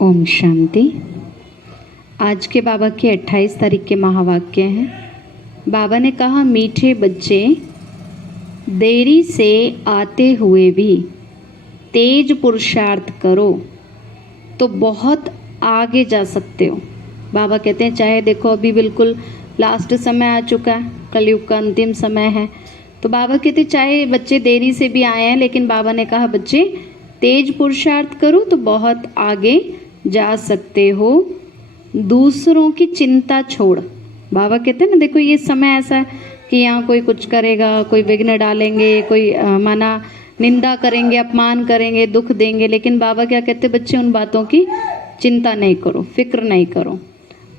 ओम शांति। आज के बाबा के 28 तारीख के महावाक्य हैं। बाबा ने कहा, मीठे बच्चे, देरी से आते हुए भी तेज पुरुषार्थ करो तो बहुत आगे जा सकते हो। बाबा कहते हैं, चाहे देखो अभी बिल्कुल लास्ट समय आ चुका है, कलयुग का अंतिम समय है, तो बाबा कहते चाहे बच्चे देरी से भी आए हैं, लेकिन बाबा ने कहा बच्चे तेज पुरुषार्थ करो तो बहुत आगे जा सकते हो। दूसरों की चिंता छोड़। बाबा कहते हैं ना, देखो ये समय ऐसा है कि यहाँ कोई कुछ करेगा, कोई विघ्न डालेंगे, कोई माना निंदा करेंगे, अपमान करेंगे, दुख देंगे, लेकिन बाबा क्या कहते हैं, बच्चे उन बातों की चिंता नहीं करो, फिक्र नहीं करो,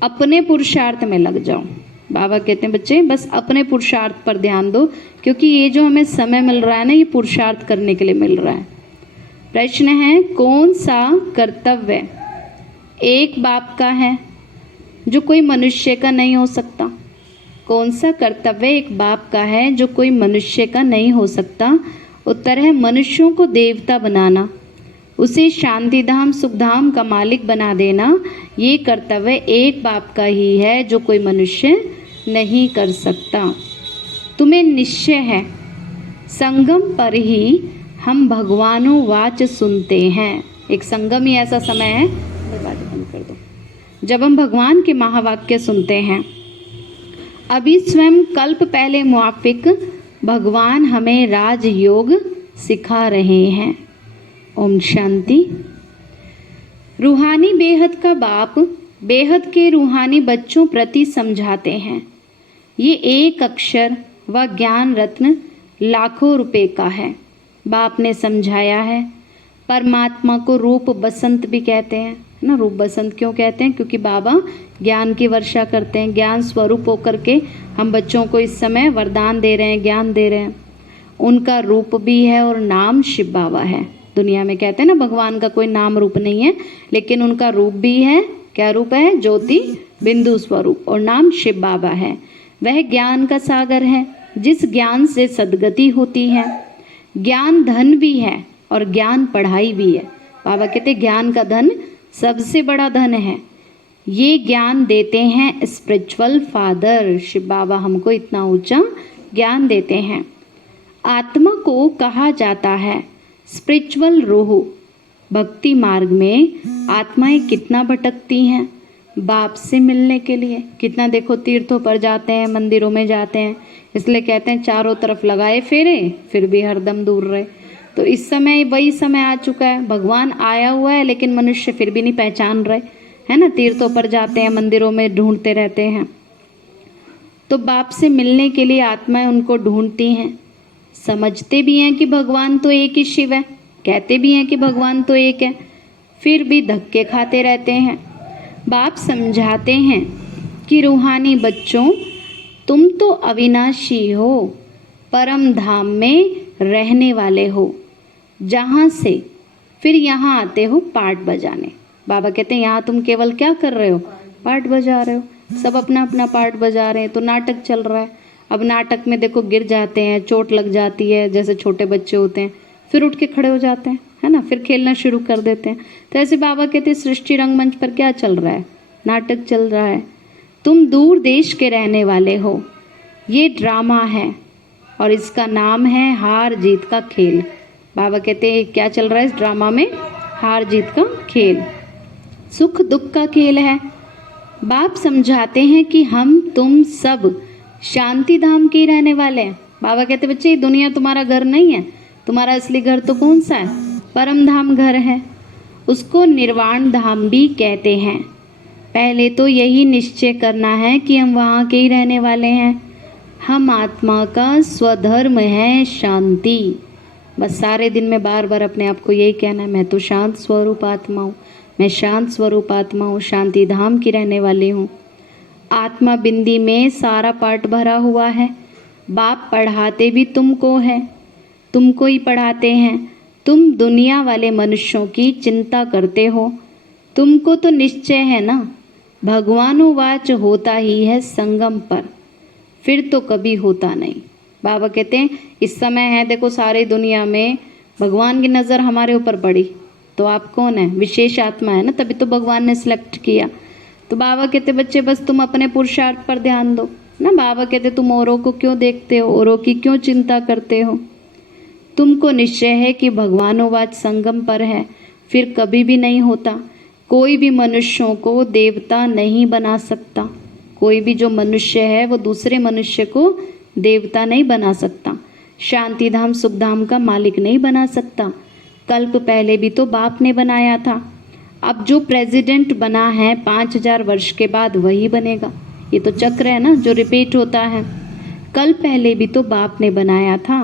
अपने पुरुषार्थ में लग जाओ। बाबा कहते हैं बच्चे बस अपने पुरुषार्थ पर ध्यान दो, क्योंकि ये जो हमें समय मिल रहा है ना, ये पुरुषार्थ करने के लिए मिल रहा है। प्रश्न है, कौन सा कर्तव्य एक बाप का है जो कोई मनुष्य का नहीं हो सकता? कौन सा कर्तव्य एक बाप का है जो कोई मनुष्य का नहीं हो सकता? उत्तर है, मनुष्यों को देवता बनाना, उसे शांति धाम सुख धाम का मालिक बना देना। ये कर्तव्य एक बाप का ही है जो कोई मनुष्य नहीं कर सकता। तुम्हें निश्चय है, संगम पर ही हम भगवानों वाच सुनते हैं। एक संगम ही ऐसा समय है, दरवाजा बंद कर दो, जब हम भगवान के महावाक्य सुनते हैं। अभी स्वयं कल्प पहले मुआफिक भगवान हमें राजयोग सिखा रहे हैं। ओम शांति। रूहानी बेहद का बाप बेहद के रूहानी बच्चों प्रति समझाते हैं। ये एक अक्षर व ज्ञान रत्न लाखों रुपए का है। बाप ने समझाया है, परमात्मा को रूप बसंत भी कहते हैं ना। रूप बसंत क्यों कहते हैं? क्योंकि बाबा ज्ञान की वर्षा करते हैं, ज्ञान स्वरूप होकर के हम बच्चों को इस समय वरदान दे रहे हैं, ज्ञान दे रहे हैं। उनका रूप भी है और नाम शिव बाबा है। दुनिया में कहते हैं ना, भगवान का कोई नाम रूप नहीं है, लेकिन उनका रूप भी है। क्या रूप है? ज्योति बिंदु स्वरूप, और नाम शिव बाबा है। वह ज्ञान का सागर है, जिस ज्ञान से सदगति होती है। ज्ञान धन भी है और ज्ञान पढ़ाई भी है। बाबा कहते ज्ञान का धन सबसे बड़ा धन है। ये ज्ञान देते हैं स्पिरिचुअल फादर शिव बाबा, हमको इतना ऊंचा ज्ञान देते हैं। आत्मा को कहा जाता है स्पिरिचुअल रूह। भक्ति मार्ग में आत्माएं कितना भटकती हैं बाप से मिलने के लिए। कितना देखो तीर्थों पर जाते हैं, मंदिरों में जाते हैं, इसलिए कहते हैं चारों तरफ लगाए फेरे फिर भी हरदम दूर रहे। तो इस समय वही समय आ चुका है, भगवान आया हुआ है लेकिन मनुष्य फिर भी नहीं पहचान रहे, है ना। तीर्थों पर जाते हैं, मंदिरों में ढूंढते रहते हैं। तो बाप से मिलने के लिए आत्माएं उनको ढूंढती हैं। समझते भी हैं कि भगवान तो एक ही शिव है, कहते भी हैं कि भगवान तो एक है, फिर भी धक्के खाते रहते हैं। बाप समझाते हैं कि रूहानी बच्चों, तुम तो अविनाशी हो, परम धाम में रहने वाले हो, जहाँ से फिर यहाँ आते हो पाठ बजाने। बाबा कहते हैं यहाँ तुम केवल क्या कर रहे हो? पाठ बजा रहे हो। सब अपना अपना पाठ बजा रहे हैं, तो नाटक चल रहा है। अब नाटक में देखो गिर जाते हैं, चोट लग जाती है, जैसे छोटे बच्चे होते हैं, फिर उठ के खड़े हो जाते हैं, है ना, फिर खेलना शुरू कर देते हैं। तो ऐसे बाबा कहते हैं सृष्टि रंगमंच पर क्या चल रहा है? नाटक चल रहा है। तुम दूर देश के रहने वाले हो, ये ड्रामा है और इसका नाम है हार जीत का खेल। बाबा कहते हैं क्या चल रहा है इस ड्रामा में? हार जीत का खेल, सुख दुख का खेल है। बाप समझाते हैं कि हम तुम सब शांति धाम के रहने वाले हैं। बाबा कहते बच्चे ये दुनिया तुम्हारा घर नहीं है, तुम्हारा असली घर तो कौन सा है? परम धाम घर है, उसको निर्वाण धाम भी कहते हैं। पहले तो यही निश्चय करना है कि हम वहाँ के ही रहने वाले हैं। हम आत्मा का स्वधर्म है शांति। बस सारे दिन में बार बार अपने आप को यही कहना है, मैं तो शांत स्वरूप आत्मा हूँ, मैं शांत स्वरूप आत्मा हूँ, शांति धाम की रहने वाली हूँ। आत्मा बिंदी में सारा पाठ भरा हुआ है। बाप पढ़ाते भी तुमको है, तुमको ही पढ़ाते हैं। तुम दुनिया वाले मनुष्यों की चिंता करते हो, तुमको तो निश्चय है ना, भगवानुवाच होता ही है संगम पर, फिर तो कभी होता नहीं। बाबा कहते हैं इस समय है देखो सारी दुनिया में भगवान की नज़र हमारे ऊपर पड़ी, तो आप कौन है? विशेष आत्मा है ना, तभी तो भगवान ने सिलेक्ट किया। तो बाबा कहते बच्चे बस तुम अपने पुरुषार्थ पर ध्यान दो ना। बाबा कहते तुम औरों को क्यों देखते हो, औरों की क्यों चिंता करते हो? तुमको निश्चय है कि भगवानोवाच संगम पर है, फिर कभी भी नहीं होता। कोई भी मनुष्यों को देवता नहीं बना सकता। कोई भी जो मनुष्य है वो दूसरे मनुष्य को देवता नहीं बना सकता, शांतिधाम सुखधाम का मालिक नहीं बना सकता। कल्प पहले भी तो बाप ने बनाया था। अब जो प्रेसिडेंट बना है 5000 वर्ष के बाद वही बनेगा। ये तो चक्र है ना जो रिपीट होता है। कल पहले भी तो बाप ने बनाया था।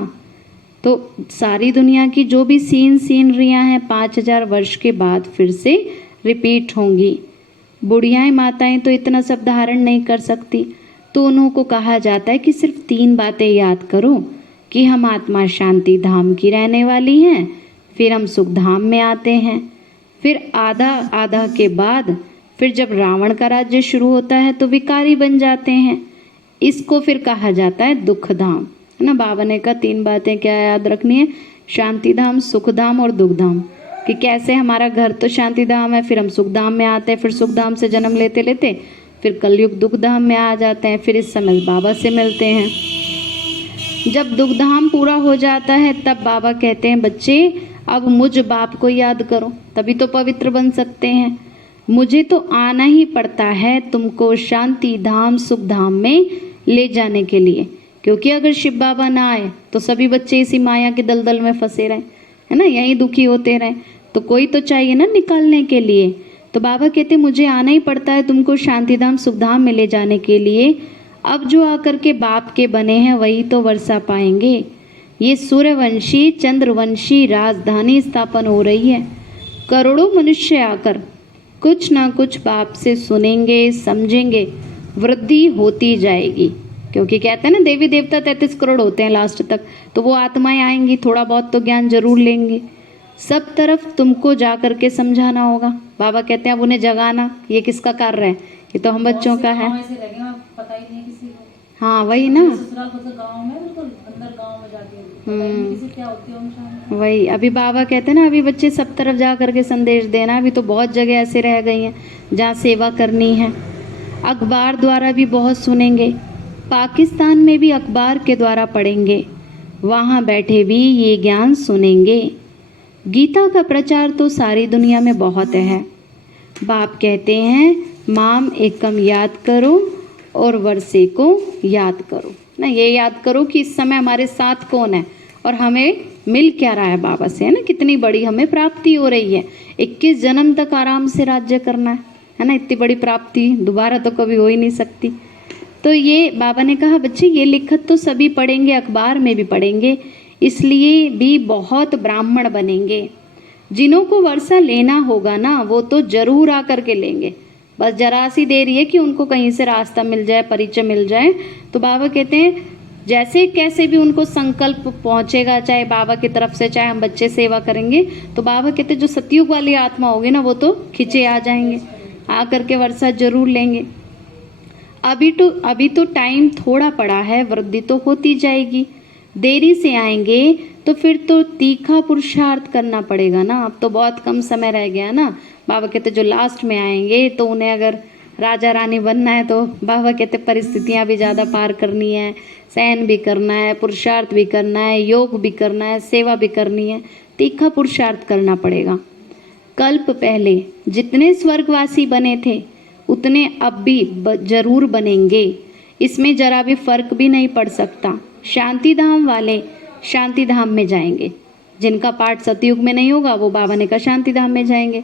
तो सारी दुनिया की जो भी सीनरियाँ हैं 5000 वर्ष के बाद फिर से रिपीट होंगी। बुढ़ियाएँ माताएं तो इतना सब धारण नहीं कर सकती, तो उन्हों को कहा जाता है कि सिर्फ 3 बातें याद करो कि हम आत्मा शांति धाम की रहने वाली हैं, फिर हम सुख धाम में आते हैं, फिर आधा आधा के बाद फिर जब रावण का राज्य शुरू होता है तो विकारी बन जाते हैं। इसको फिर कहा जाता है दुख धाम, है ना। बाबा ने कहा 3 बातें क्या याद रखनी है? शांति धाम, सुख धाम और दुख धाम। कि कैसे हमारा घर तो शांति धाम है, फिर हम सुख धाम में आते हैं, फिर सुख धाम से जन्म लेते लेते फिर कलयुग दुख धाम में आ जाते हैं, फिर इस समय बाबा से मिलते हैं। जब दुख धाम पूरा हो जाता है तब बाबा कहते हैं बच्चे अब मुझ बाप को याद करो, तभी तो पवित्र बन सकते हैं। मुझे तो आना ही पड़ता है तुमको शांति धाम सुख धाम में ले जाने के लिए, क्योंकि अगर शिव बाबा ना आए तो सभी बच्चे इसी माया के दलदल में फंसे रहें, है ना, यहीं दुखी होते रहें। तो कोई तो चाहिए ना निकालने के लिए। तो बाबा कहते मुझे आना ही पड़ता है तुमको शांतिधाम सुखधाम में ले जाने के लिए। अब जो आकर के बाप के बने हैं वही तो वर्षा पाएंगे। ये सूर्यवंशी चंद्रवंशी राजधानी स्थापन हो रही है। करोड़ों मनुष्य आकर कुछ ना कुछ बाप से सुनेंगे, समझेंगे, वृद्धि होती जाएगी। क्योंकि कहते हैं ना देवी देवता 33 करोड़ होते हैं लास्ट तक, तो वो आत्माएं आएंगी, थोड़ा बहुत तो ज्ञान जरूर लेंगे। सब तरफ तुमको जा करके समझाना होगा। बाबा कहते हैं अब उन्हें जगाना, ये किसका कार्य है? ये तो हम बच्चों का है। हाँ वही ना, वही अभी बाबा कहते हैं ना अभी बच्चे सब तरफ जा करके संदेश देना। अभी तो बहुत जगह ऐसे रह गई हैं जहाँ सेवा करनी है। अखबार द्वारा भी बहुत सुनेंगे, पाकिस्तान में भी अखबार के द्वारा पढ़ेंगे, वहाँ बैठे भी ये ज्ञान सुनेंगे। गीता का प्रचार तो सारी दुनिया में बहुत है। बाप कहते हैं माम एकम याद करो और वर्षे को याद करो ना। ये याद करो कि इस समय हमारे साथ कौन है और हमें मिल क्या रहा है बाबा से, है ना। कितनी बड़ी हमें प्राप्ति हो रही है। 21 जन्म तक आराम से राज्य करना है ना। इतनी बड़ी प्राप्ति दोबारा तो कभी हो ही नहीं सकती। तो ये बाबा ने कहा बच्चे ये लिखत तो सभी पढ़ेंगे, अखबार में भी पढ़ेंगे, इसलिए भी बहुत ब्राह्मण बनेंगे। जिन्हों को वर्षा लेना होगा ना वो तो जरूर आकर के लेंगे। बस जरा सी देरी है कि उनको कहीं से रास्ता मिल जाए, परिचय मिल जाए। तो बाबा कहते हैं जैसे कैसे भी उनको संकल्प पहुंचेगा, चाहे बाबा की तरफ से चाहे हम बच्चे सेवा करेंगे, तो बाबा कहते हैं जो सतयुग वाली आत्मा होगी ना वो तो खिंचे आ जाएंगे, आकर के वर्षा जरूर लेंगे। अभी तो टाइम थोड़ा पड़ा है, वृद्धि तो होती जाएगी। देरी से आएंगे तो फिर तो तीखा पुरुषार्थ करना पड़ेगा ना। अब तो बहुत कम समय रह गया ना। बाबा कहते जो लास्ट में आएंगे तो उन्हें अगर राजा रानी बनना है तो बाबा कहते परिस्थितियां भी ज़्यादा पार करनी है, सहन भी करना है, पुरुषार्थ भी करना है, योग भी करना है, सेवा भी करनी है, तीखा पुरुषार्थ करना पड़ेगा। कल्प पहले जितने स्वर्गवासी बने थे उतने अब भी जरूर बनेंगे, इसमें जरा भी फर्क भी नहीं पड़ सकता। शांति धाम वाले शांति धाम में जाएंगे, जिनका पाठ सतयुग में नहीं होगा वो बाबा ने कहा शांति धाम में जाएंगे,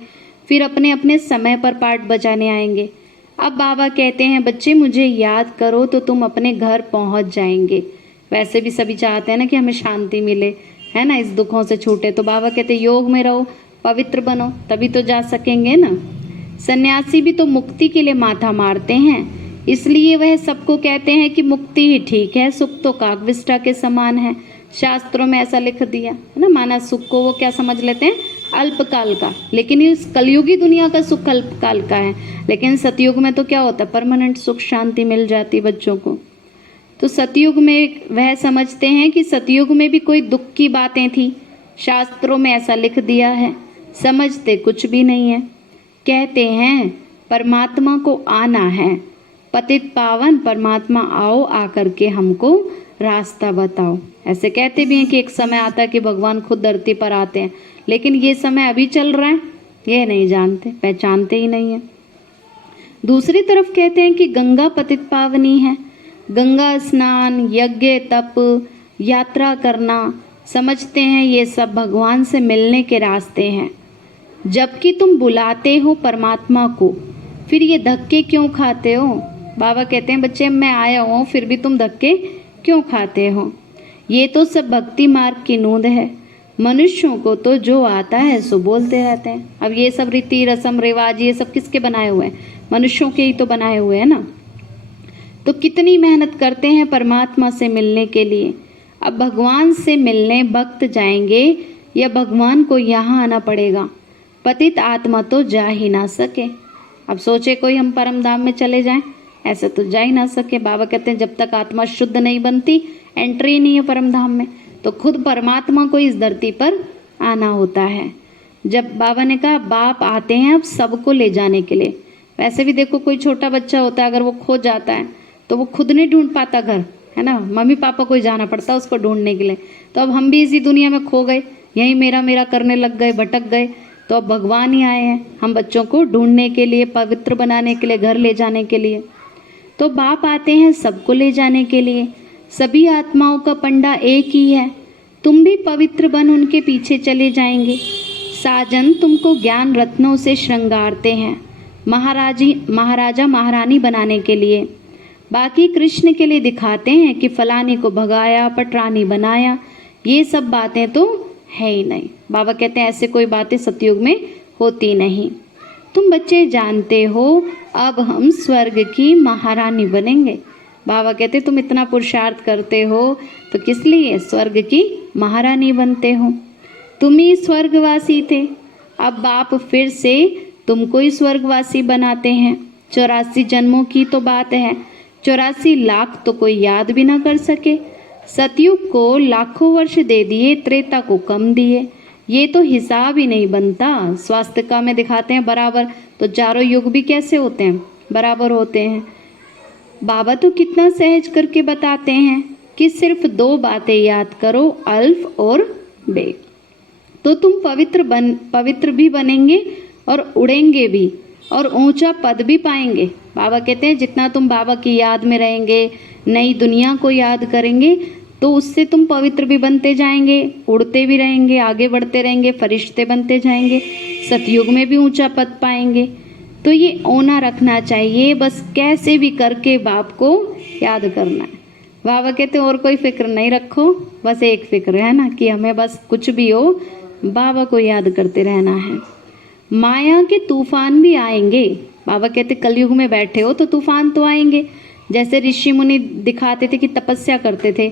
फिर अपने अपने समय पर पाठ बजाने आएंगे। अब बाबा कहते हैं बच्चे मुझे याद करो तो तुम अपने घर पहुंच जाएंगे। वैसे भी सभी चाहते हैं ना कि हमें शांति मिले, है ना, इस दुखों से छूटे। तो बाबा कहते योग में रहो, पवित्र बनो, तभी तो जा सकेंगे ना। सन्यासी भी तो मुक्ति के लिए माथा मारते हैं, इसलिए वह सबको कहते हैं कि मुक्ति ही ठीक है, सुख तो काकविष्टा के समान है। शास्त्रों में ऐसा लिख दिया है ना। माना सुख को वो क्या समझ लेते हैं, अल्पकाल का, लेकिन इस कलयुगी दुनिया का सुख अल्पकाल का है। लेकिन सतयुग में तो क्या होता है, परमानेंट सुख शांति मिल जाती बच्चों को। तो सतयुग में वह समझते हैं कि सतयुग में भी कोई दुख की बातें थी, शास्त्रों में ऐसा लिख दिया है। समझते कुछ भी नहीं है। कहते हैं परमात्मा को आना है, पतित पावन परमात्मा आओ, आकर के हमको रास्ता बताओ। ऐसे कहते भी हैं कि एक समय आता है कि भगवान खुद धरती पर आते हैं, लेकिन ये समय अभी चल रहा है ये नहीं जानते, पहचानते ही नहीं है। दूसरी तरफ कहते हैं कि गंगा पतित पावनी है, गंगा स्नान, यज्ञ, तप, यात्रा करना, समझते हैं ये सब भगवान से मिलने के रास्ते हैं। जबकि तुम बुलाते हो परमात्मा को, फिर ये धक्के क्यों खाते हो? बाबा कहते हैं बच्चे मैं आया हूँ फिर भी तुम धक्के क्यों खाते हो? ये तो सब भक्ति मार्ग की नूंद है। मनुष्यों को तो जो आता है सो बोलते रहते हैं। अब ये सब रीति रस्म रिवाज ये सब किसके बनाए हुए हैं? मनुष्यों के ही तो बनाए हुए हैं ना। तो कितनी मेहनत करते हैं परमात्मा से मिलने के लिए। अब भगवान से मिलने भक्त जाएंगे या भगवान को यहाँ आना पड़ेगा? पतित आत्मा तो जा ही ना सके। अब सोचे कोई हम परम धाम में चले जाएं, ऐसे तो जा ही ना सके। बाबा कहते हैं जब तक आत्मा शुद्ध नहीं बनती एंट्री नहीं है परम धाम में। तो खुद परमात्मा को इस धरती पर आना होता है। जब बाबा ने कहा बाप आते हैं अब सबको ले जाने के लिए। वैसे भी देखो कोई छोटा बच्चा होता है अगर वो खो जाता है तो वो खुद नहीं ढूंढ पाता घर, है ना, मम्मी पापा को ही जाना पड़ता है उसको ढूंढने के लिए। तो अब हम भी इसी दुनिया में खो गए, यहीं मेरा मेरा करने लग गए, भटक गए। तो अब भगवान ही आए हैं हम बच्चों को ढूंढने के लिए, पवित्र बनाने के लिए, घर ले जाने के लिए। तो बाप आते हैं सबको ले जाने के लिए। सभी आत्माओं का पंडा एक ही है। तुम भी पवित्र बन उनके पीछे चले जाएंगे। साजन तुमको ज्ञान रत्नों से श्रृंगारते हैं महाराजा महारानी बनाने के लिए। बाकी कृष्ण के लिए दिखाते हैं कि फलानी को भगाया, पटरानी बनाया। ये सब बातें तो है ही नहीं। बाबा कहते हैं ऐसे कोई बातें सतयुग में होती नहीं। तुम बच्चे जानते हो अब हम स्वर्ग की महारानी बनेंगे। बाबा कहते तुम इतना पुरुषार्थ करते हो तो किस लिए स्वर्ग की महारानी बनते हो? तुम ही स्वर्गवासी थे, अब बाप फिर से तुमको ही स्वर्गवासी बनाते हैं। 84 जन्मों की तो बात है, 84 लाख तो कोई याद भी ना कर सके। सतयुग को लाखों वर्ष दे दिए, त्रेता को कम दिए। ये तो हिसाब ही नहीं बनता। स्वास्थ्य का में दिखाते हैं बराबर, तो चारों युग भी कैसे होते हैं? बराबर होते हैं। बाबा तो कितना सहज करके बताते हैं कि सिर्फ 2 बातें याद करो, अल्फ और बे, तो तुम पवित्र भी बनेंगे और उड़ेंगे भी और ऊंचा पद भी पाएंगे। बाबा कहते हैं जितना तुम बाबा की याद में रहेंगे, नई दुनिया को याद करेंगे, तो उससे तुम पवित्र भी बनते जाएंगे, उड़ते भी रहेंगे, आगे बढ़ते रहेंगे, फरिश्ते बनते जाएंगे, सतयुग में भी ऊंचा पद पाएंगे। तो ये ओना रखना चाहिए, बस कैसे भी करके बाप को याद करना है। बाबा कहते और कोई फिक्र नहीं रखो, बस एक फिक्र है ना कि हमें बस कुछ भी हो बाबा को याद करते रहना है। माया के तूफान भी आएंगे। बाबा कहते कलयुग में बैठे हो तो तूफान तो आएंगे। जैसे ऋषि मुनि दिखाते थे कि तपस्या करते थे,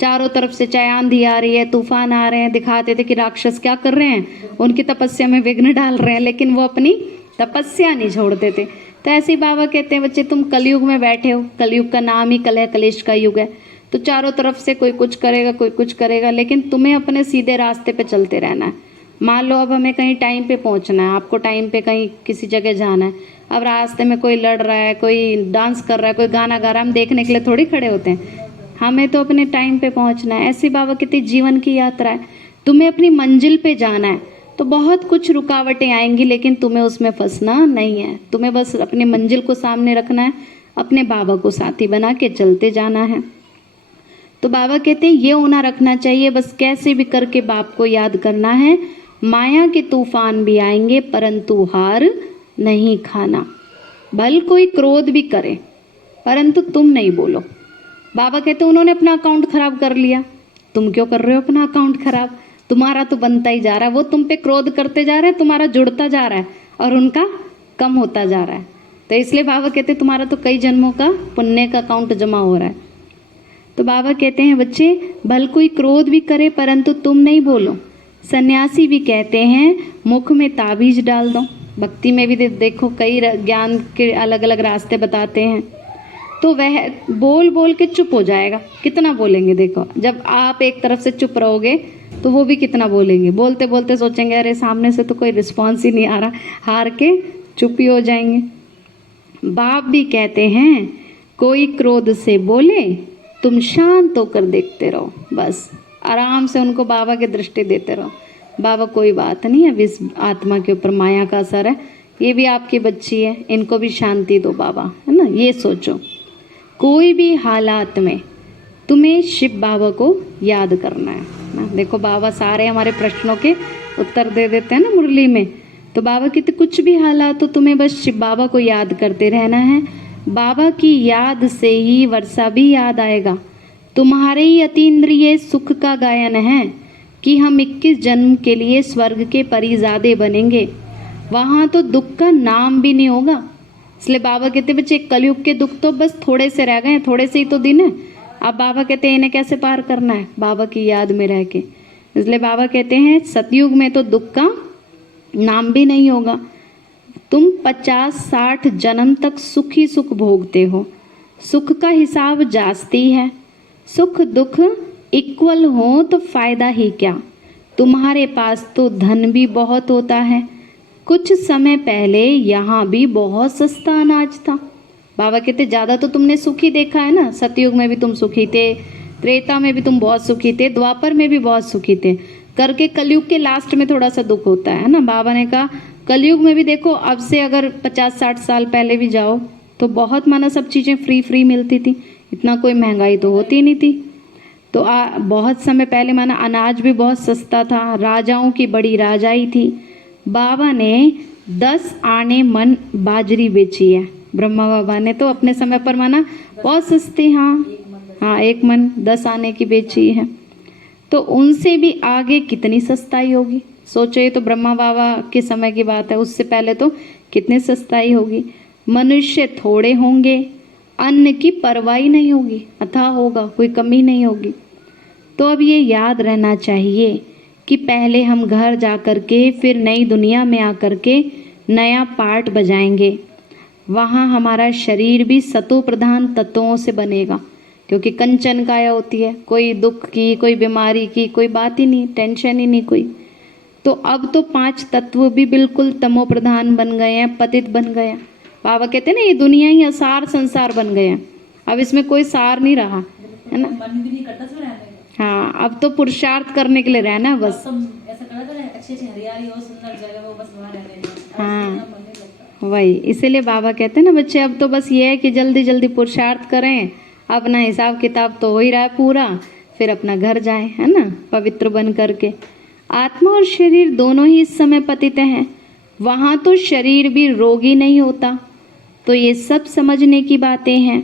चारों तरफ से चाहे आंधी आ रही है, तूफान आ रहे हैं, दिखाते थे कि राक्षस क्या कर रहे हैं, उनकी तपस्या में विघ्न डाल रहे हैं, लेकिन वो अपनी तपस्या नहीं छोड़ते थे। तो ऐसे ही बाबा कहते हैं बच्चे तुम कलयुग में बैठे हो, कलयुग का नाम ही कलह कलेश का युग है। तो चारों तरफ से कोई कुछ करेगा, कोई कुछ करेगा, लेकिन तुम्हें अपने सीधे रास्ते पे चलते रहना है। मान लो अब हमें कहीं टाइम पे पहुंचना है, आपको टाइम पे कहीं किसी जगह जाना है। अब रास्ते में कोई लड़ रहा है, कोई डांस कर रहा है, कोई गाना गा रहा है, हम देखने के लिए थोड़ी खड़े होते हैं। हमें तो अपने टाइम पे पहुंचना है। ऐसी बाबा कहती जीवन की यात्रा है, तुम्हें अपनी मंजिल पे जाना है। तो बहुत कुछ रुकावटें आएंगी, लेकिन तुम्हें उसमें फंसना नहीं है। तुम्हें बस अपनी मंजिल को सामने रखना है, अपने बाबा को साथी बना के चलते जाना है। तो बाबा कहते हैं ये होना रखना चाहिए, बस कैसे भी करके बाप को याद करना है। माया के तूफान भी आएंगे परंतु हार नहीं खाना। भल कोई क्रोध भी करे परंतु तुम नहीं बोलो। बाबा कहते उन्होंने अपना अकाउंट खराब कर लिया, तुम क्यों कर रहे हो अपना अकाउंट खराब? तुम्हारा तो बनता ही जा रहा है, वो तुम पे क्रोध करते जा रहे हैं, तुम्हारा जुड़ता जा रहा है और उनका कम होता जा रहा है। तो इसलिए बाबा कहते तुम्हारा तो कई जन्मों का पुण्य का अकाउंट जमा हो रहा है। तो बाबा कहते हैं बच्चे भल कोई क्रोध भी करे परंतु तुम नहीं बोलो। सन्यासी भी कहते हैं मुख में ताबीज डाल दो। भक्ति में भी देखो कई ज्ञान के अलग अलग रास्ते बताते हैं। तो वह बोल बोल के चुप हो जाएगा। कितना बोलेंगे? देखो जब आप एक तरफ से चुप रहोगे तो वो भी कितना बोलेंगे, बोलते बोलते सोचेंगे अरे सामने से तो कोई रिस्पॉन्स ही नहीं आ रहा, हार के चुप ही हो जाएंगे। बाप भी कहते हैं कोई क्रोध से बोले तुम शांत होकर देखते रहो, बस आराम से उनको बाबा की दृष्टि देते रहो। बाबा कोई बात नहीं, अब इस आत्मा के ऊपर माया का असर है, ये भी आपकी बच्ची है, इनको भी शांति दो बाबा, है ना, ये सोचो। कोई भी हालात में तुम्हें शिव बाबा को याद करना है ना। देखो बाबा सारे हमारे प्रश्नों के उत्तर दे देते हैं ना मुरली में। तो बाबा कहते कुछ भी हालात हो तुम्हें बस शिव बाबा को याद करते रहना है। बाबा की याद से ही वर्षा भी याद आएगा। तुम्हारे ही अतीन्द्रिय सुख का गायन है कि हम 21 जन्म के लिए स्वर्ग के परिजादे बनेंगे, वहाँ तो दुख का नाम भी नहीं होगा। इसलिए बाबा कहते बच्चे कलयुग के दुख तो बस थोड़े से रह गए, थोड़े से ही तो दिन है। अब बाबा कहते हैं इन्हें कैसे पार करना है, बाबा की याद में रह के। इसलिए बाबा कहते हैं सतयुग में तो दुख का नाम भी नहीं होगा। तुम 50-60 जन्म तक सुख ही सुख भोगते हो, सुख का हिसाब जास्ती है। सुख दुख इक्वल हो तो फायदा ही क्या, तुम्हारे पास तो धन भी बहुत होता है। कुछ समय पहले यहाँ भी बहुत सस्ता अनाज था। बाबा कहते ज़्यादा तो तुमने सुखी देखा है ना, सतयुग में भी तुम सुखी थे, त्रेता में भी तुम बहुत सुखी थे, द्वापर में भी बहुत सुखी थे, करके कलयुग के लास्ट में थोड़ा सा दुख होता है ना। बाबा ने कहा कलयुग में भी देखो, अब से अगर 50-60 साल पहले भी जाओ तो बहुत माना सब चीज़ें फ्री मिलती थी, इतना कोई महंगाई तो होती नहीं थी। तो बहुत समय पहले माना अनाज भी बहुत सस्ता था, राजाओं की बड़ी राजाई थी। बाबा ने 10 आने मन बाजरी बेची है, ब्रह्मा बाबा ने तो अपने समय पर माना बहुत सस्ती, हाँ 1 मन 10 आने की बेची है। तो उनसे भी आगे कितनी सस्ताई होगी, सोचो। ये तो ब्रह्मा बाबा के समय की बात है, उससे पहले तो कितनी सस्ताई होगी। मनुष्य थोड़े होंगे, अन्न की परवाह नहीं होगी, अथाह होगा, कोई कमी नहीं होगी। तो अब ये याद रहना चाहिए कि पहले हम घर जा कर के फिर नई दुनिया में आकर के नया पार्ट बजाएंगे। वहाँ हमारा शरीर भी सतो प्रधान तत्वों से बनेगा, क्योंकि कंचन काया होती है, कोई दुख की, कोई बीमारी की कोई बात ही नहीं, टेंशन ही नहीं कोई। तो अब तो 5 तत्व भी बिल्कुल तमो प्रधान बन गए हैं, पतित बन गए हैं। बाबा कहते हैं ना ये दुनिया ही असार संसार बन गए हैं, अब इसमें कोई सार नहीं रहा, है ना। मन भी नहीं करता रहने का। हाँ, अब तो पुरुषार्थ करने के लिए रहना है बस। सब ऐसा करा था अच्छी हरियाली हो, सुंदर जगह हो, बस वहाँ रहने का। हाँ वही, इसीलिए बाबा कहते हैं ना बच्चे अब तो बस ये है कि जल्दी जल्दी पुरुषार्थ करें, अपना हिसाब किताब तो हो ही रहा है पूरा, फिर अपना घर जाएं, है ना, पवित्र बन करके। आत्मा और शरीर दोनों ही इस समय पतित हैं, वहाँ तो शरीर भी रोगी नहीं होता। तो ये सब समझने की बातें हैं।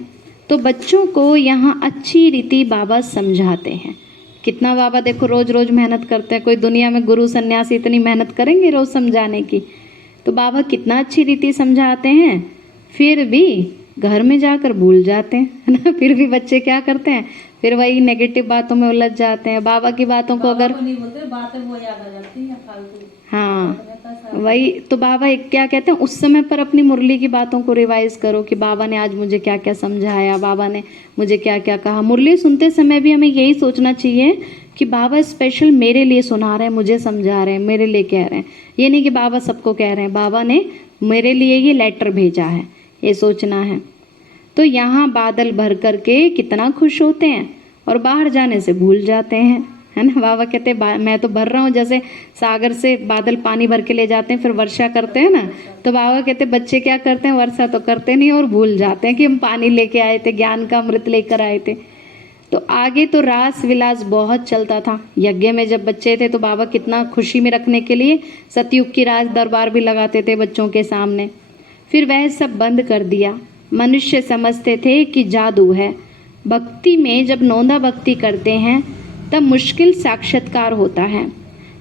तो बच्चों को यहाँ अच्छी रीति बाबा समझाते हैं। कितना बाबा देखो रोज रोज मेहनत करते हैं, कोई दुनिया में गुरु सन्यासी इतनी मेहनत करेंगे रोज समझाने की, तो बाबा कितना अच्छी रीति समझाते हैं, फिर भी घर में जाकर भूल जाते हैं, है ना। फिर भी बच्चे क्या करते हैं, फिर वही नेगेटिव बातों में उलझ जाते हैं। बाबा की बातों को अगर नहीं बोलते, बातें वो याद आ जाती हैं फालतू। हाँ वही तो बाबा एक क्या कहते हैं, उस समय पर अपनी मुरली की बातों को रिवाइज करो कि बाबा ने आज मुझे क्या क्या समझाया, बाबा ने मुझे क्या क्या कहा। मुरली सुनते समय भी हमें यही सोचना चाहिए कि बाबा स्पेशल मेरे लिए सुना रहे हैं, मुझे समझा रहे हैं, मेरे लिए कह रहे हैं। ये नहीं कि बाबा सबको कह रहे हैं, बाबा ने मेरे लिए ये लेटर भेजा है, ये सोचना है। तो यहाँ बादल भर करके कितना खुश होते हैं और बाहर जाने से भूल जाते हैं, है ना। बाबा कहते हैं मैं तो भर रहा हूँ, जैसे सागर से बादल पानी भर के ले जाते हैं फिर वर्षा करते हैं ना, तो बाबा कहते हैं बच्चे क्या करते हैं, वर्षा तो करते नहीं और भूल जाते हैं कि हम पानी लेके आए थे, ज्ञान का अमृत लेकर आए थे। तो आगे तो रास विलास बहुत चलता था। यज्ञ में जब बच्चे थे तो बाबा कितना खुशी में रखने के लिए सतयुग की राज दरबार भी लगाते थे बच्चों के सामने। फिर वह सब बंद कर दिया। मनुष्य समझते थे कि जादू है। भक्ति में जब नौंदा भक्ति करते हैं तब मुश्किल साक्षात्कार होता है।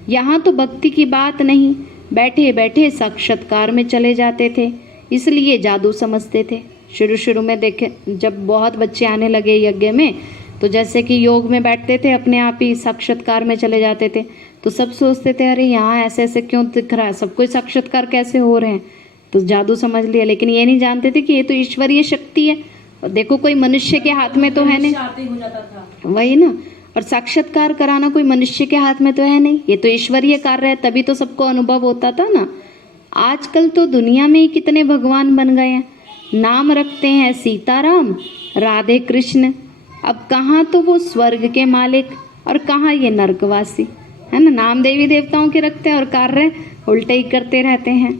यहाँ तो भक्ति की बात नहीं, बैठे बैठे साक्षात्कार में चले जाते थे, इसलिए जादू समझते थे। शुरू शुरू में देखे जब बहुत बच्चे आने लगे यज्ञ में, तो जैसे कि योग में बैठते थे अपने आप ही साक्षात्कार में चले जाते थे, तो सब सोचते थे अरे यहाँ ऐसे ऐसे क्यों दिख रहा है, सब कोई साक्षात्कार कैसे हो रहे हैं, तो जादू समझ लिया। लेकिन ये नहीं जानते थे कि ये तो ईश्वरीय शक्ति है। और देखो कोई मनुष्य के हाथ में तो है नहीं, हो जाता था। वही ना। और साक्षात्कार कराना कोई मनुष्य के हाथ में तो है नहीं, ये तो ईश्वरीय कार्य है, तभी तो सबको अनुभव होता था ना। आजकल तो दुनिया में ही कितने भगवान बन गए हैं, नाम रखते हैं सीताराम, राधे कृष्ण। अब कहाँ तो वो स्वर्ग के मालिक और कहाँ ये नरकवासी, है ना। नाम देवी देवताओं के रखते हैं और कार्य उल्टे ही करते रहते हैं।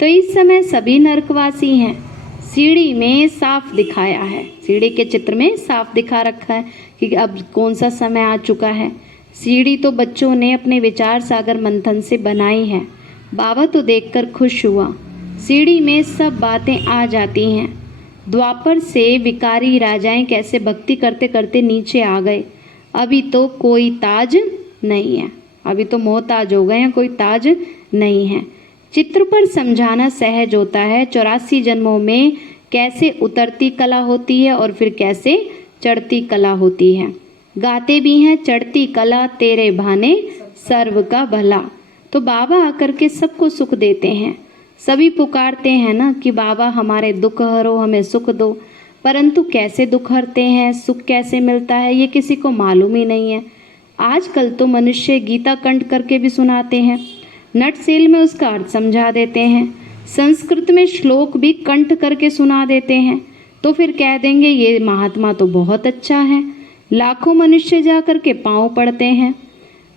तो इस समय सभी नरकवासी हैं। सीढ़ी में साफ दिखाया है, सीढ़ी के चित्र में साफ दिखा रखा है कि अब कौन सा समय आ चुका है। सीढ़ी तो बच्चों ने अपने विचार सागर मंथन से बनाई है। बाबा तो देखकर खुश हुआ। सीढ़ी में सब बातें आ जाती हैं। द्वापर से विकारी राजाएं कैसे भक्ति करते करते नीचे आ गए। अभी तो कोई ताज नहीं है, अभी तो मोहताज हो गए हैं, कोई ताज नहीं है। चित्र पर समझाना सहज होता है। 84 जन्मों में कैसे उतरती कला होती है और फिर कैसे चढ़ती कला होती है। गाते भी हैं चढ़ती कला तेरे भाने सर्व का भला। तो बाबा आकर के सबको सुख देते हैं। सभी पुकारते हैं ना कि बाबा हमारे दुख हरो, हमें सुख दो, परंतु कैसे दुख हरते हैं, सुख कैसे मिलता है, ये किसी को मालूम ही नहीं है। आजकल तो मनुष्य गीता कंठ करके भी सुनाते हैं, नटसेल में उसका अर्थ समझा देते हैं, संस्कृत में श्लोक भी कंठ करके सुना देते हैं। तो फिर कह देंगे ये महात्मा तो बहुत अच्छा है। लाखों मनुष्य जा कर के पाँव पड़ते हैं।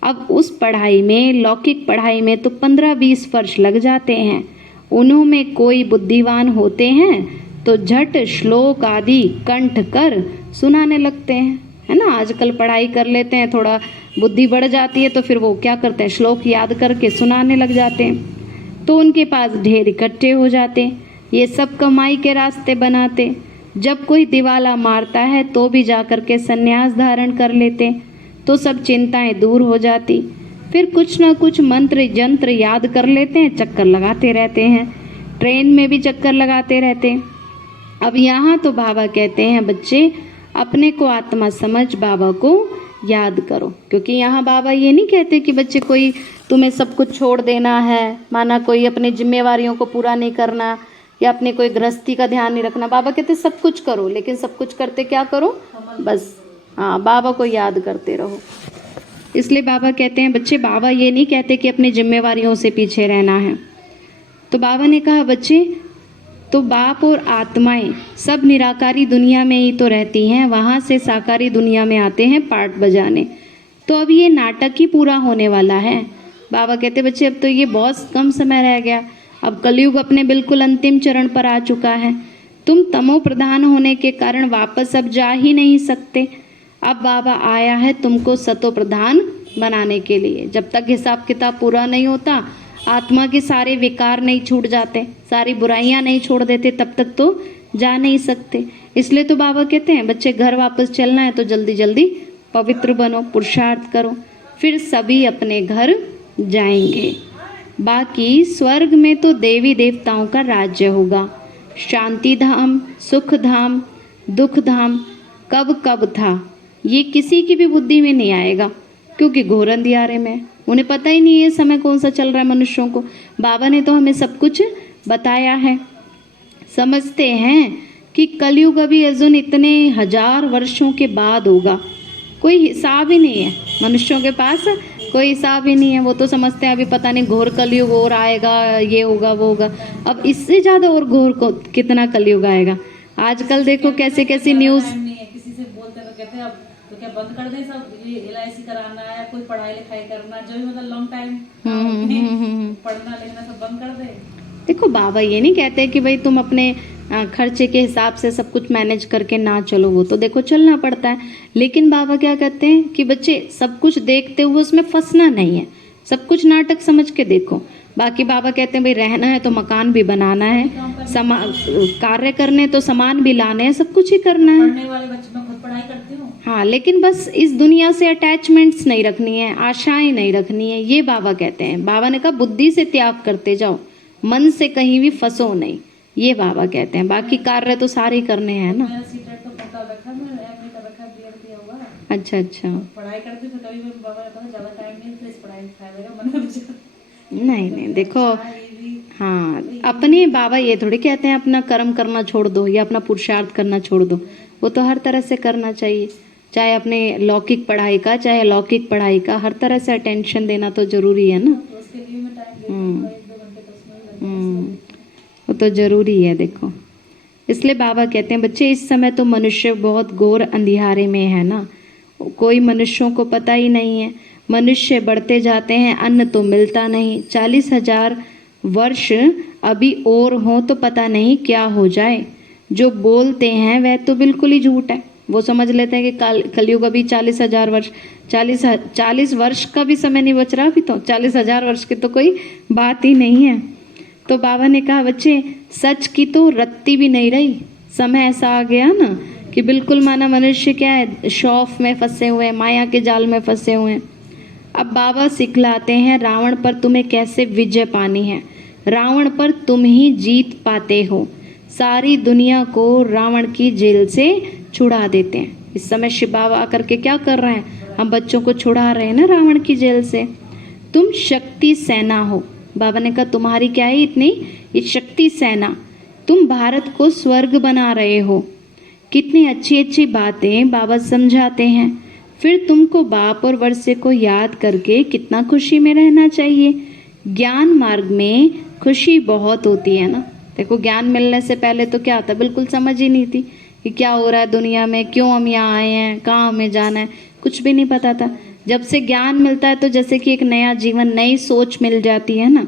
अब उस पढ़ाई में, लौकिक पढ़ाई में तो 15-20 वर्ष लग जाते हैं। उन्होंने कोई बुद्धिवान होते हैं तो झट श्लोक आदि कंठ कर सुनाने लगते हैं, है ना। आजकल पढ़ाई कर लेते हैं, थोड़ा बुद्धि बढ़ जाती है तो फिर वो क्या करते हैं, श्लोक याद करके सुनाने लग जाते हैं। तो उनके पास ढेर इकट्ठे हो जाते, ये सब कमाई के रास्ते बनाते। जब कोई दिवाला मारता है तो भी जा कर के संन्यास धारण कर लेते, तो सब चिंताएं दूर हो जाती। फिर कुछ ना कुछ मंत्र जंत्र याद कर लेते हैं, चक्कर लगाते रहते हैं, ट्रेन में भी चक्कर लगाते रहते हैं। अब यहाँ तो बाबा कहते हैं बच्चे अपने को आत्मा समझ बाबा को याद करो, क्योंकि यहाँ बाबा ये नहीं कहते कि बच्चे कोई तुम्हें सब कुछ छोड़ देना है, माना कोई अपनी जिम्मेवारियों को पूरा नहीं करना या अपने कोई गृहस्थी का ध्यान नहीं रखना। बाबा कहते सब कुछ करो, लेकिन सब कुछ करते क्या करो, बस हाँ बाबा को याद करते रहो। इसलिए बाबा कहते हैं बच्चे, बाबा ये नहीं कहते कि अपनी जिम्मेवारियों से पीछे रहना है। तो बाबा ने कहा बच्चे, तो बाप और आत्माएं सब निराकारी दुनिया में ही तो रहती हैं, वहाँ से साकारी दुनिया में आते हैं पार्ट बजाने। तो अब ये नाटक ही पूरा होने वाला है। बाबा कहते बच्चे अब तो ये बहुत कम समय रह गया, अब कलयुग अपने बिल्कुल अंतिम चरण पर आ चुका है। तुम तमो प्रधान होने के कारण वापस अब जा ही नहीं सकते। अब बाबा आया है तुमको सतो प्रधान बनाने के लिए। जब तक हिसाब किताब पूरा नहीं होता, आत्मा के सारे विकार नहीं छूट जाते, सारी बुराइयां नहीं छोड़ देते, तब तक तो जा नहीं सकते। इसलिए तो बाबा कहते हैं बच्चे घर वापस चलना है तो जल्दी जल्दी पवित्र बनो, पुरुषार्थ करो, फिर सभी अपने घर जाएंगे। बाकी स्वर्ग में तो देवी देवताओं का राज्य होगा। शांति धाम, सुख धाम, दुख धाम कब कब था ये किसी की भी बुद्धि में नहीं आएगा, क्योंकि घोर अंधियारे में उन्हें पता ही नहीं है समय कौन सा चल रहा है मनुष्यों को। बाबा ने तो हमें सब कुछ बताया है। समझते हैं कि कलयुग अभी अर्जुन इतने 1000 वर्षों के बाद होगा, कोई हिसाब ही नहीं है मनुष्यों के पास, कोई हिसाब ही नहीं है। वो तो समझते हैं अभी पता नहीं घोर कलयुग और आएगा, ये होगा वो होगा। अब इससे ज़्यादा और घोर को कितना कलयुग आएगा। आजकल देखो कैसे कैसी न्यूज़, नहीं है, किसी से बोलते तो कहते हैं अब तो क्या बंद कर दें सब, ये LIC कराना है, कोई पढ़ाई लिखाई करना, जो भी मतलब लॉन्ग टाइम पढ़ना लिखना सब बंद कर दे। देखो बाबा ये नहीं कहते कि भाई तुम अपने खर्चे के हिसाब से सब कुछ मैनेज करके ना चलो, वो तो देखो चलना पड़ता है। लेकिन बाबा क्या कहते हैं कि बच्चे सब कुछ देखते हुए उसमें फंसना नहीं है, सब कुछ नाटक समझ के देखो। बाकी बाबा कहते हैं भाई रहना है तो मकान भी बनाना है, कार्य करने तो सामान भी लाने हैं, सब कुछ ही करना है। पढ़ने वाले बच्चे, मैं खुद पढ़ाई करती हूँ। हाँ, लेकिन बस इस दुनिया से अटैचमेंट्स नहीं रखनी है, आशाएं नहीं रखनी है, ये बाबा कहते हैं। बाबा ने कहा बुद्धि से त्याग करते जाओ, मन से कहीं भी फंसो नहीं, ये बाबा कहते हैं। बाकी कार्य तो सारे करने हैं ना। मेरा सीटेट तो पता रखा, मैंने एमए का रखा, बीएड किया हुआ। अच्छा अच्छा, पढ़ाई करती थी कभी भी बाबा ने कहा ज्यादा टाइम नहीं, प्लीज पढ़ाई खाएगा मन में। नहीं देखो, हाँ अपने बाबा ये थोड़ी कहते हैं अपना कर्म करना छोड़ दो या अपना पुरुषार्थ करना छोड़ दो, वो तो हर तरह से करना चाहिए। चाहे अपने लौकिक पढ़ाई का चाहे अलौकिक पढ़ाई का, हर तरह से अटेंशन देना तो जरूरी है ना। तो उसके लिए मैं टाइम देती हूँ, 1-2 घंटे तो उसमें ही लग हम्म, वो तो जरूरी है देखो। इसलिए बाबा कहते हैं बच्चे इस समय तो मनुष्य बहुत घोर अंधियारे में है ना, कोई मनुष्यों को पता ही नहीं है। मनुष्य बढ़ते जाते हैं, अन्न तो मिलता नहीं। 40,000 वर्ष अभी और हो तो पता नहीं क्या हो जाए। जो बोलते हैं वह तो बिल्कुल ही झूठ है। वो समझ लेते हैं कि कलयुग अभी 40,000 वर्ष, 40 वर्ष का भी समय नहीं बच रहा अभी तो, 40,000 वर्ष की तो कोई बात ही नहीं है। तो बाबा ने कहा बच्चे सच की तो रत्ती भी नहीं रही। समय ऐसा आ गया ना कि बिल्कुल माना मनुष्य क्या है, शौफ में फंसे हुए हैं, माया के जाल में फंसे हुए हैं। अब बाबा सिखलाते हैं रावण पर तुम्हें कैसे विजय पानी है। रावण पर तुम ही जीत पाते हो। सारी दुनिया को रावण की जेल से छुड़ा देते हैं। इस समय शिव बाबा आकर के क्या कर रहे हैं, हम बच्चों को छुड़ा रहे हैं ना रावण की जेल से। तुम शक्ति सेना हो। बाबा ने कहा तुम्हारी क्या है इतनी ये शक्ति सेना, तुम भारत को स्वर्ग बना रहे हो। कितनी अच्छी अच्छी बातें बाबा समझाते हैं। फिर तुमको बाप और वर्षे को याद करके कितना खुशी में रहना चाहिए। ज्ञान मार्ग में खुशी बहुत होती है ना। देखो ज्ञान मिलने से पहले तो क्या था, बिल्कुल समझ ही नहीं थी कि क्या हो रहा है दुनिया में, क्यों हम यहाँ आए हैं, कहाँ हमें जाना है, कुछ भी नहीं पता था। जब से ज्ञान मिलता है तो जैसे कि एक नया जीवन, नई सोच मिल जाती है ना।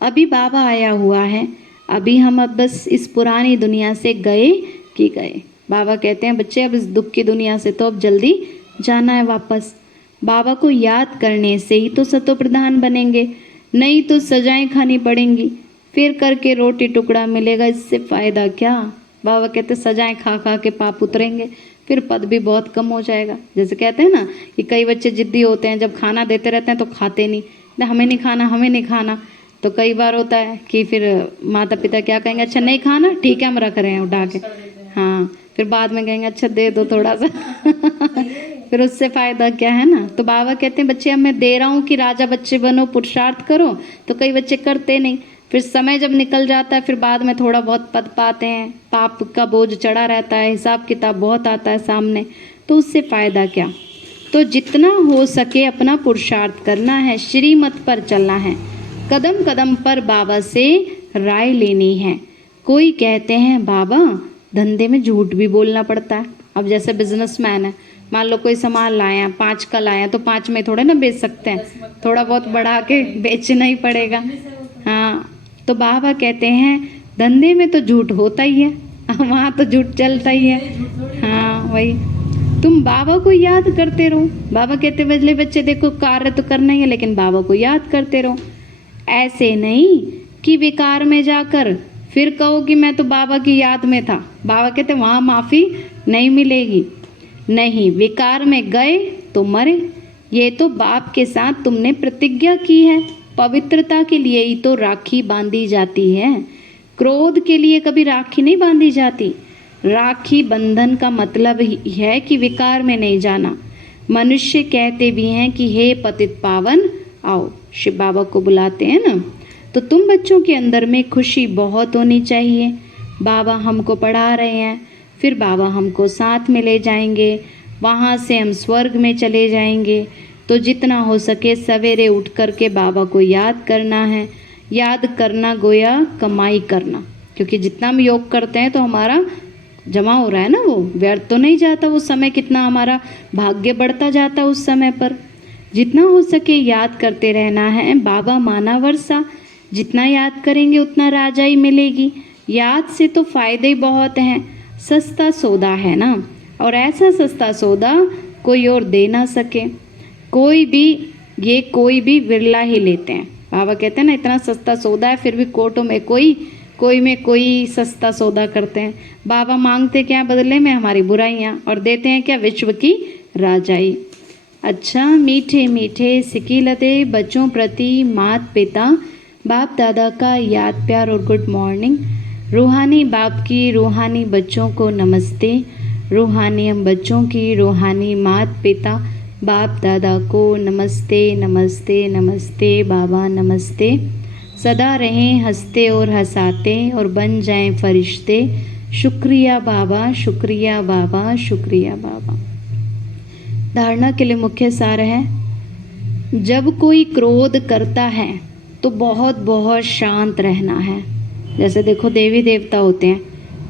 अभी बाबा आया हुआ है, अभी हम अब बस इस पुरानी दुनिया से गए कि गए। बाबा कहते हैं बच्चे अब इस दुख की दुनिया से तो अब जल्दी जाना है वापस। बाबा को याद करने से ही तो सतो प्रधान बनेंगे, नहीं तो सजाएं खानी पड़ेंगी, फिर करके रोटी टुकड़ा मिलेगा, इससे फायदा क्या। बाबा कहते सजाएं खा खा के पाप उतरेंगे, फिर पद भी बहुत कम हो जाएगा। जैसे कहते हैं ना कि कई बच्चे जिद्दी होते हैं, जब खाना देते रहते हैं तो खाते नहीं, हमें नहीं खाना हमें नहीं खाना। तो कई बार होता है कि फिर माता पिता क्या कहेंगे, अच्छा नहीं खाना ठीक है हम रख रहे हैं उठा के, हाँ फिर बाद में कहेंगे अच्छा दे दो थोड़ा सा फिर उससे फायदा क्या है ना। तो बाबा कहते हैं बच्चे अब मैं दे रहा हूँ कि राजा बच्चे बनो, पुरुषार्थ करो। तो कई बच्चे करते नहीं, फिर समय जब निकल जाता है फिर बाद में थोड़ा बहुत पद पाते हैं, पाप का बोझ चढ़ा रहता है, हिसाब किताब बहुत आता है सामने, तो उससे फायदा क्या। तो जितना हो सके अपना पुरुषार्थ करना है, श्रीमत पर चलना है, कदम कदम पर बाबा से राय लेनी है। कोई कहते हैं बाबा धंधे में झूठ भी बोलना पड़ता है। अब जैसे बिजनेसमैन है, मान लो कोई सामान लाए हैं, 5 का लाए हैं तो 5 में थोड़े ना बेच सकते हैं, थोड़ा बहुत बढ़ा के बेचना ही पड़ेगा। हाँ तो बाबा कहते हैं धंधे में तो झूठ होता ही है, वहाँ तो झूठ चलता ही है। हाँ वही, तुम बाबा को याद करते रहो। बाबा कहते बजले बच्चे देखो कार्य तो करना ही है लेकिन बाबा को याद करते रहो। ऐसे नहीं कि विकार में जाकर फिर कहो कि मैं तो बाबा की याद में था। बाबा कहते वहाँ माफ़ी नहीं मिलेगी। नहीं, विकार में गए तो मरे। ये तो बाप के साथ तुमने प्रतिज्ञा की है। पवित्रता के लिए ही तो राखी बांधी जाती है, क्रोध के लिए कभी राखी नहीं बांधी जाती। राखी बंधन का मतलब ही है कि विकार में नहीं जाना। मनुष्य कहते भी हैं कि हे पतित पावन आओ, शिव बाबा को बुलाते हैं ना। तो तुम बच्चों के अंदर में खुशी बहुत होनी चाहिए। बाबा हमको पढ़ा रहे हैं, फिर बाबा हमको साथ में ले जाएंगे, वहाँ से हम स्वर्ग में चले जाएंगे। तो जितना हो सके सवेरे उठ कर के बाबा को याद करना है। याद करना गोया कमाई करना, क्योंकि जितना हम योग करते हैं तो हमारा जमा हो रहा है ना, वो व्यर्थ तो नहीं जाता वो समय, कितना हमारा भाग्य बढ़ता जाता उस समय पर। जितना हो सके याद करते रहना है। बाबा माना वर्षा, जितना याद करेंगे उतना राजाई मिलेगी। याद से तो फायदे ही बहुत हैं। सस्ता सौदा है ना, और ऐसा सस्ता सौदा कोई और दे ना सके। कोई भी विरला ही लेते हैं। बाबा कहते हैं ना इतना सस्ता सौदा है फिर भी कोर्टों में कोई सस्ता सौदा करते हैं। बाबा मांगते क्या बदले में, हमारी बुराइयाँ, और देते हैं क्या, विश्व की राजाई। अच्छा मीठे मीठे सिकीलते बच्चों प्रति माता पिता बाप दादा का याद प्यार और गुड मॉर्निंग। रूहानी बाप की रूहानी बच्चों को नमस्ते। रूहानी हम बच्चों की रूहानी माता पिता बाप दादा को नमस्ते नमस्ते नमस्ते। बाबा नमस्ते। सदा रहें हंसते और हंसाते और बन जाएं फरिश्ते। शुक्रिया बाबा, शुक्रिया बाबा, शुक्रिया बाबा। धारणा के लिए मुख्य सार है, जब कोई क्रोध करता है तो बहुत बहुत शांत रहना है। जैसे देखो देवी देवता होते हैं,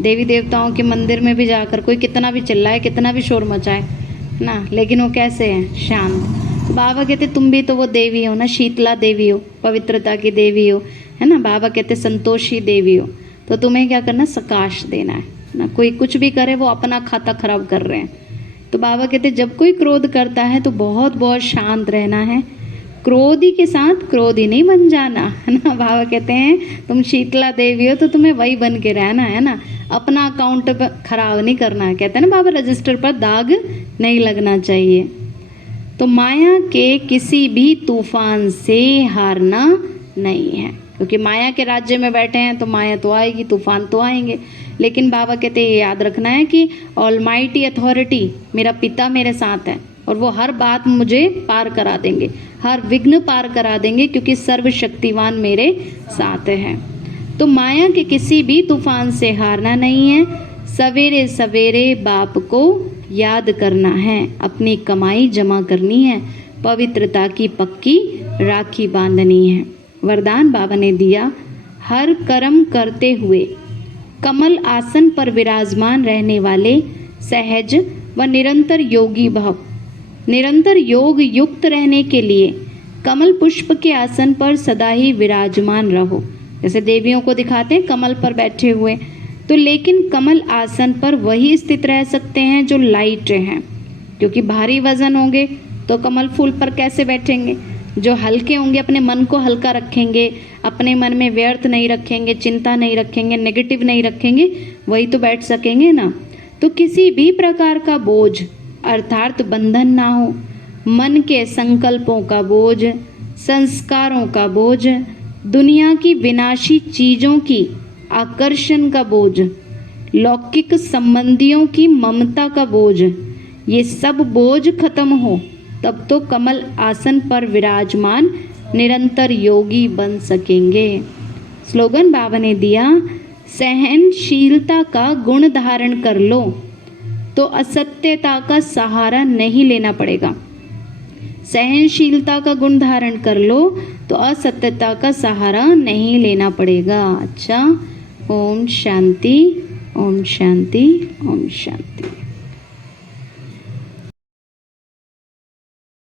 देवी देवताओं के मंदिर में भी जाकर कोई कितना भी चिल्लाए, कितना भी शोर मचाए ना, लेकिन वो कैसे हैं? शांत। तो बाबा कहते तुम भी तो वो देवी हो ना, शीतला देवी हो, पवित्रता की देवी हो, है ना। बाबा कहते संतोषी देवी हो। तो तुम्हें क्या करना? सकाश देना है ना। कोई कुछ भी करे वो अपना खाता खराब कर रहे हैं। तो बाबा कहते जब कोई क्रोध करता है तो बहुत बहुत शांत रहना है, क्रोधी के साथ क्रोधी नहीं बन जाना, है ना। बाबा कहते हैं तुम शीतला देवी हो तो तुम्हें वही बन के रहना है ना, अपना अकाउंट खराब नहीं करना है। कहते हैं ना बाबा, रजिस्टर पर दाग नहीं लगना चाहिए। तो माया के किसी भी तूफान से हारना नहीं है, क्योंकि माया के राज्य में बैठे हैं तो माया तो आएगी, तूफान तो आएंगे। लेकिन बाबा कहते हैं याद रखना है कि ऑलमाइटी अथॉरिटी, मेरा पिता मेरे साथ है और वो हर बात मुझे पार करा देंगे, हर विघ्न पार करा देंगे, क्योंकि सर्वशक्तिवान मेरे साथ है। तो माया के किसी भी तूफान से हारना नहीं है। सवेरे सवेरे बाप को याद करना है, अपनी कमाई जमा करनी है, पवित्रता की पक्की राखी बांधनी है। वरदान बाबा ने दिया, हर कर्म करते हुए कमल आसन पर विराजमान रहने वाले सहज व निरंतर योगी भव। निरंतर योग युक्त रहने के लिए कमल पुष्प के आसन पर सदा ही विराजमान रहो। जैसे देवियों को दिखाते हैं कमल पर बैठे हुए, तो लेकिन कमल आसन पर वही स्थित रह सकते हैं जो लाइट हैं, क्योंकि भारी वजन होंगे तो कमल फूल पर कैसे बैठेंगे। जो हल्के होंगे अपने मन को हल्का रखेंगे, अपने मन में व्यर्थ नहीं रखेंगे, चिंता नहीं रखेंगे, नेगेटिव नहीं रखेंगे, वही तो बैठ सकेंगे ना। तो किसी भी प्रकार का बोझ अर्थात बंधन ना हो, मन के संकल्पों का बोझ, संस्कारों का बोझ, दुनिया की विनाशी चीज़ों की आकर्षण का बोझ, लौकिक संबंधियों की ममता का बोझ, ये सब बोझ खत्म हो तब तो कमल आसन पर विराजमान निरंतर योगी बन सकेंगे। स्लोगन बाबा ने दिया, सहनशीलता का गुण धारण कर लो तो असत्यता का सहारा नहीं लेना पड़ेगा। सहनशीलता का गुण धारण कर लो तो असत्यता का सहारा नहीं लेना पड़ेगा। अच्छा, ओम शांति, ओम शांति, ओम शांति।